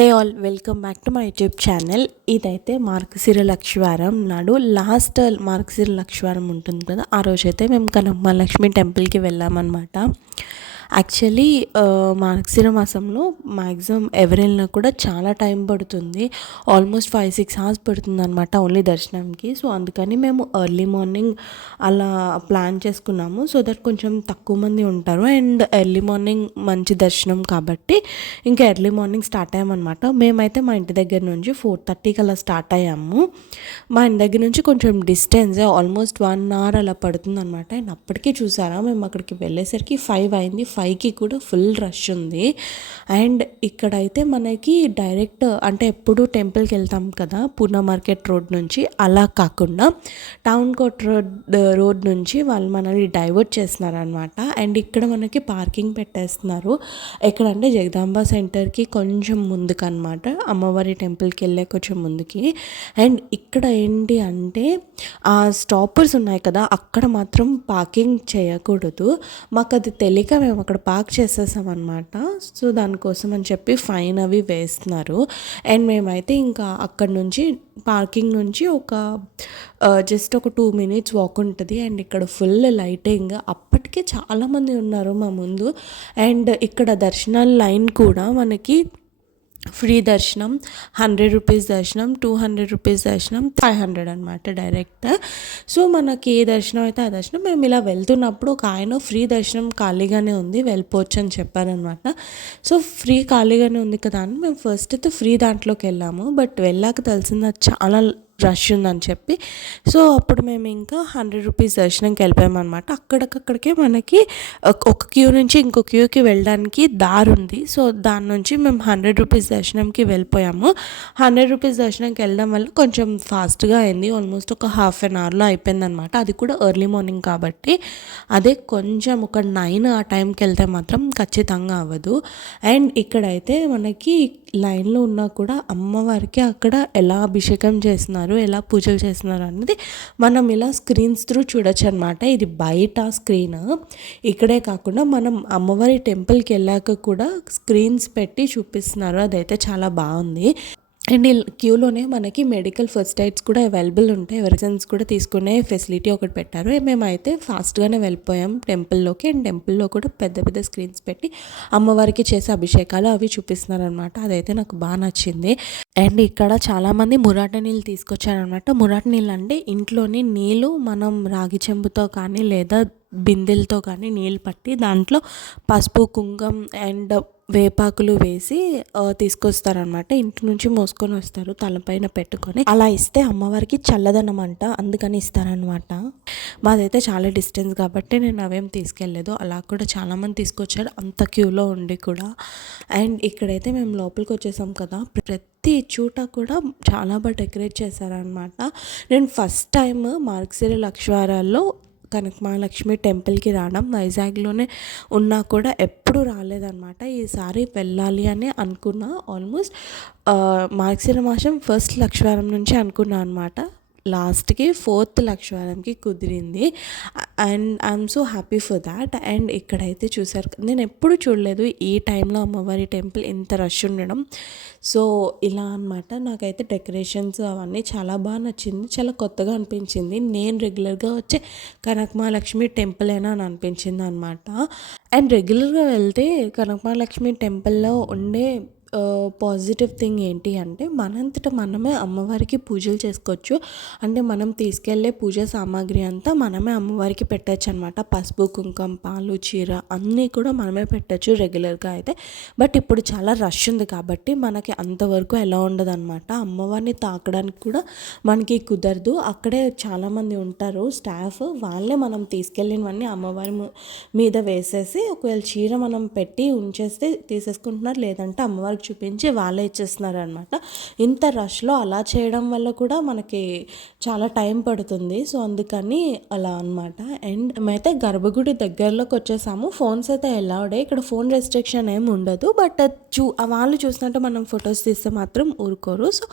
Hey all welcome back to my YouTube channel ఇదైతే మార్గశిర లక్ష్మీవారం నాడు last మార్గశిర లక్ష్మీవారం ఉంటుంది కదా ఆ రోజైతే మేము కనమ్మ లక్ష్మి టెంపుల్కి వెళ్ళామన్నమాట. యాక్చువల్లీ uh, మార్గశిర మాసంలో మ్యాక్సిమం ఎవరు వెళ్ళినా కూడా చాలా టైం పడుతుంది. ఆల్మోస్ట్ ఫైవ్ సిక్స్ అవర్స్ పడుతుంది అనమాట ఓన్లీ దర్శనంకి. సో అందుకని మేము ఎర్లీ మార్నింగ్ అలా ప్లాన్ చేసుకున్నాము. సో దట్ కొంచెం తక్కువ మంది ఉంటారు. అండ్ ఎర్లీ మార్నింగ్ మంచి దర్శనం కాబట్టి ఇంకా ఎర్లీ మార్నింగ్ స్టార్ట్ అయ్యామన్నమాట. మేమైతే మా ఇంటి దగ్గర నుంచి ఫోర్ థర్టీకి అలా స్టార్ట్ అయ్యాము. మా ఇంటి దగ్గర నుంచి కొంచెం డిస్టెన్స్ ఆల్మోస్ట్ వన్ అవర్ అలా పడుతుంది అనమాట అండ్ అప్పటికే చూసారా మేము అక్కడికి వెళ్ళేసరికి ఫైవ్ అయింది. ఫైవ్కి కూడా ఫుల్ రష్ ఉంది. అండ్ ఇక్కడైతే మనకి డైరెక్ట్ అంటే ఎప్పుడు టెంపుల్కి వెళ్తాం కదా పూనా మార్కెట్ రోడ్ నుంచి అలా కాకుండా టౌన్ కోట్ రోడ్ రోడ్ నుంచి వాళ్ళు మనల్ని డైవర్ట్ చేస్తున్నారనమాట అండ్ ఇక్కడ మనకి పార్కింగ్ పెట్టేస్తున్నారు. ఎక్కడంటే జగదాంబ సెంటర్కి కొంచెం ముందుకు అనమాట అమ్మవారి టెంపుల్కి వెళ్ళే కొంచెం ముందుకి. అండ్ ఇక్కడ ఏంటి అంటే ఆ స్టాపర్స్ ఉన్నాయి కదా అక్కడ మాత్రం పార్కింగ్ చేయకూడదు. మాకు అది తెలియక మేము అక్కడ పార్క్ చేసేసాం అనమాట సో దానికోసం అని చెప్పి ఫైన్ అవి వేస్తున్నారు. అండ్ మేమైతే ఇంకా అక్కడ నుంచి పార్కింగ్ నుంచి ఒక జస్ట్ ఒక టూ మినిట్స్ వాక్ ఉంటుంది. అండ్ ఇక్కడ ఫుల్ లైటింగ్ అప్పటికే చాలామంది ఉన్నారు మా ముందు. అండ్ ఇక్కడ దర్శనాల లైన్ కూడా మనకి ఫ్రీ దర్శనం హండ్రెడ్ రూపీస్ దర్శనం టూ హండ్రెడ్ రూపీస్ దర్శనం ఫైవ్ హండ్రెడ్ అనమాట డైరెక్ట్ సో మనకి ఏ దర్శనం అయితే ఆ దర్శనం మేము ఇలా వెళ్తున్నప్పుడు ఒక ఆయన ఫ్రీ దర్శనం ఖాళీగానే ఉంది వెళ్ళిపోవచ్చు అని చెప్పారనమాట సో ఫ్రీ ఖాళీగానే ఉంది కదా అని మేము ఫస్ట్ అయితే ఫ్రీ దాంట్లోకి వెళ్ళాము. బట్ వెళ్ళాక తెలిసింది అది చాలా రష్ ఉందని చెప్పి. సో అప్పుడు మేము ఇంకా హండ్రెడ్ రూపీస్ దర్శనంకి వెళ్ళిపోయామన్నమాట. అక్కడికక్కడికే మనకి ఒక క్యూ నుంచి ఇంకో క్యూకి వెళ్ళడానికి దారి ఉంది సో దాని నుంచి మేము హండ్రెడ్ రూపీస్ దర్శనంకి వెళ్ళిపోయాము. హండ్రెడ్ రూపీస్ దర్శనంకి వెళ్ళడం వల్ల కొంచెం ఫాస్ట్గా అయింది. ఆల్మోస్ట్ ఒక హాఫ్ అన్ అవర్లో అయిపోయిందనమాట అది కూడా ఎర్లీ మార్నింగ్ కాబట్టి. అదే కొంచెం ఒక నైన్ ఆ టైంకి వెళ్తే మాత్రం ఖచ్చితంగా అవ్వదు. అండ్ ఇక్కడైతే మనకి లైన్లో ఉన్నా కూడా అమ్మవారికి అక్కడ ఎలా అభిషేకం చేస్తున్నారు ఎలా పూజలు చేస్తున్నారు అన్నది మనం ఇలా స్క్రీన్స్ త్రూ చూడొచ్చు అనమాట ఇది బయట స్క్రీన్. ఇక్కడే కాకుండా మనం అమ్మవారి టెంపుల్కి వెళ్ళాక కూడా స్క్రీన్స్ పెట్టి చూపిస్తున్నారు. అదైతే చాలా బాగుంది. అండ్ క్యూలోనే మనకి మెడికల్ ఫస్ట్ ఎయిడ్స్ కూడా అవైలబుల్ ఉంటాయి. వెర్జన్స్ కూడా తీసుకునే ఫెసిలిటీ ఒకటి పెట్టారు. మేమైతే ఫాస్ట్గానే వెళ్ళిపోయాం టెంపుల్లోకి. అండ్ టెంపుల్లో కూడా పెద్ద పెద్ద స్క్రీన్స్ పెట్టి అమ్మవారికి చేసే అభిషేకాలు అవి చూపిస్తున్నారనమాట అదైతే నాకు బాగా నచ్చింది. అండ్ ఇక్కడ చాలామంది మురాట నీళ్ళు తీసుకొచ్చారనమాట. మురాట నీళ్ళు అంటే ఇంట్లోని నీళ్ళు మనం రాగి చెంబుతో కానీ లేదా బిందెలతో కానీ నీళ్ళు పట్టి దాంట్లో పసుపు కుంకం అండ్ వేపాకులు వేసి తీసుకొస్తారనమాట. ఇంటి నుంచి మోసుకొని వస్తారు తలపైన పెట్టుకొని. అలా ఇస్తే అమ్మవారికి చల్లదనం అంట అందుకని ఇస్తారనమాట. మాదైతే చాలా డిస్టెన్స్ కాబట్టి నేను అవేం తీసుకెళ్ళలేదు. అలా కూడా చాలామంది తీసుకొచ్చారు. అంత క్యూలో ఉండి కూడా. అండ్ ఇక్కడైతే మేము లోపలికి వచ్చేసాం కదా. ప్రతి చూట కూడా చాలా బాగా డెకరేట్ చేశారనమాట నేను ఫస్ట్ టైం మార్క్సిరి లక్ష్వారాల్లో కనకమహాలక్ష్మి టెంపుల్కి రావడం వైజాగ్లోనే ఉన్నా కూడా ఎప్పుడు రాలేదనమాట ఈసారి వెళ్ళాలి అని అనుకున్నా. ఆల్మోస్ట్ మార్గశిర మాసం ఫస్ట్ లక్షవారం నుంచి అనుకున్నా అనమాట లాస్ట్కి ఫోర్త్ లక్షవారంకి కుదిరింది. And I'm so happy for that. And ఇక్కడైతే చూసారు నేను ఎప్పుడు చూడలేదు ఈ టైంలో అమ్మవారి టెంపుల్ ఇంత రష్ ఉండడం. సో ఇలా అనమాట నాకైతే డెకరేషన్స్ అవన్నీ చాలా బాగా నచ్చింది. చాలా కొత్తగా అనిపించింది. నేను రెగ్యులర్గా వచ్చే కనకమహాలక్ష్మి టెంపుల్ అయినా అని అనిపించింది అనమాట అండ్ రెగ్యులర్గా వెళ్తే కనకమహాలక్ష్మి టెంపుల్లో ఉండే పాజిటివ్ థింగ్ ఏంటి అంటే మనంతట మనమే అమ్మవారికి పూజలు చేసుకోవచ్చు. అంటే మనం తీసుకెళ్ళే పూజ సామాగ్రి అంతా మనమే అమ్మవారికి పెట్టచ్చు అనమాట పసుపు కుంకం పాలు చీర అన్నీ కూడా మనమే పెట్టచ్చు రెగ్యులర్గా అయితే. బట్ ఇప్పుడు చాలా రష్ ఉంది కాబట్టి మనకి అంతవరకు ఎలా ఉండదు అనమాట అమ్మవారిని తాకడానికి కూడా మనకి కుదరదు. అక్కడే చాలామంది ఉంటారు స్టాఫ్ వాళ్ళే మనం తీసుకెళ్ళినవన్నీ అమ్మవారి మీద వేసేసి ఒకవేళ చీర మనం పెట్టి ఉంచేస్తే తీసేసుకుంటున్నారు. లేదంటే అమ్మవారి చూపించి వాళ్ళే ఇచ్చేస్తున్నారు అనమాట ఇంత రష్లో అలా చేయడం వల్ల కూడా మనకి చాలా టైం పడుతుంది. సో అందుకని అలా అనమాట అండ్ మేమైతే గర్భగుడి దగ్గరలోకి వచ్చేసాము. ఫోన్స్ అయితే ఎలాడే ఇక్కడ ఫోన్ రెస్ట్రిక్షన్ ఏమి ఉండదు. బట్ చూ వాళ్ళు చూసినట్టు మనం ఫొటోస్ తీస్తే మాత్రం ఊరుకోరు. సో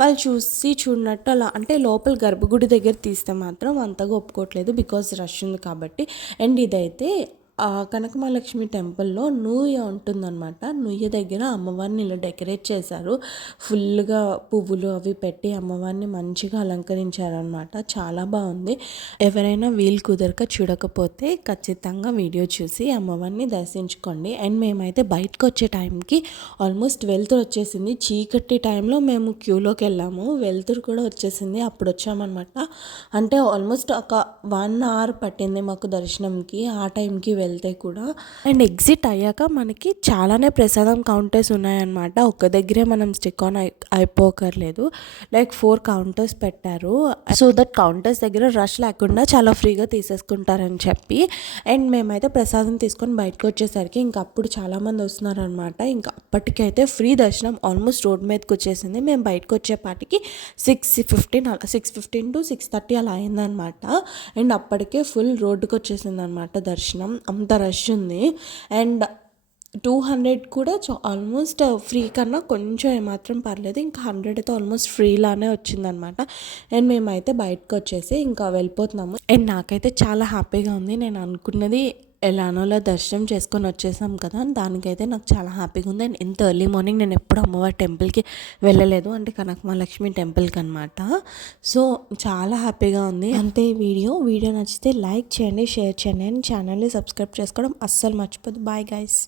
వాళ్ళు చూసి చూడనట్టు అలా అంటే లోపల గర్భగుడి దగ్గర తీస్తే మాత్రం అంతగా ఒప్పుకోవట్లేదు. బికాస్ రష్ ఉంది కాబట్టి. అండ్ ఇదైతే కనకమహాలక్ష్మి టెంపుల్లో నూయ ఉంటుందన్నమాట. నుయ్య దగ్గర అమ్మవారిని ఇలా డెకరేట్ చేశారు. ఫుల్గా పువ్వులు అవి పెట్టి అమ్మవారిని మంచిగా అలంకరించారనమాట చాలా బాగుంది. ఎవరైనా వీలు కుదరక చూడకపోతే ఖచ్చితంగా వీడియో చూసి అమ్మవారిని దర్శించుకోండి. అండ్ మేమైతే బయటకు వచ్చే టైంకి ఆల్మోస్ట్ వెళ్తురు వచ్చేసింది. చీకటి టైంలో మేము క్యూలోకి వెళ్ళాము. వెళ్తురు కూడా వచ్చేసింది. అప్పుడు వచ్చామన్నమాట. అంటే ఆల్మోస్ట్ ఒక వన్ అవర్ పట్టింది మాకు దర్శనంకి. ఆ టైంకి వెళ్తే కూడా. అండ్ ఎగ్జిట్ అయ్యాక మనకి చాలానే ప్రసాదం కౌంటర్స్ ఉన్నాయన్నమాట. ఒక్క దగ్గరే మనం స్టిక్ ఆన్ అయి అయిపోకర్లేదు. లైక్ ఫోర్ కౌంటర్స్ పెట్టారు. సో దట్ కౌంటర్స్ దగ్గర రష్ లేకుండా చాలా ఫ్రీగా తీసేసుకుంటారని చెప్పి. అండ్ మేమైతే ప్రసాదం తీసుకొని బయటకు వచ్చేసరికి ఇంకా అప్పుడు చాలామంది వస్తున్నారనమాట ఇంకా అప్పటికైతే ఫ్రీ దర్శనం ఆల్మోస్ట్ రోడ్ మీదకి వచ్చేసింది. మేము బయటకు వచ్చేపాటికి సిక్స్ ఫిఫ్టీన్ అలా six fifteen to six thirty అలా అయిందనమాట అండ్ అప్పటికే ఫుల్ రోడ్డుకి వచ్చేసింది అనమాట దర్శనం. అంత రష్ ఉంది. అండ్ టూ హండ్రెడ్ కూడా ఆల్మోస్ట్ ఫ్రీ uh, కన్నా కొంచెం ఏమాత్రం పర్లేదు. ఇంకా హండ్రెడ్ అయితే ఆల్మోస్ట్ ఫ్రీలానే వచ్చిందనమాట. అండ్ మేమైతే బయటకు వచ్చేసి ఇంకా వెళ్ళిపోతున్నాము. అండ్ నాకైతే చాలా హ్యాపీగా ఉంది. నేను అనుకున్నది ఎలానోలా దర్శనం చేసుకొని వచ్చేసాం కదా దానికైతే నాకు చాలా హ్యాపీగా ఉంది. అండ్ ఎంత ఎర్లీ మార్నింగ్ నేను ఎప్పుడు అమ్మవారి టెంపుల్కి వెళ్ళలేదు. అంటే కనకమహాలక్ష్మి టెంపుల్కి అనమాట సో చాలా హ్యాపీగా ఉంది. అంతే వీడియో. వీడియో నచ్చితే లైక్ చేయండి షేర్ చేయండి అండ్ ఛానల్ని సబ్స్క్రైబ్ చేసుకోవడం అస్సలు మర్చిపోదు బాయ్ గైస్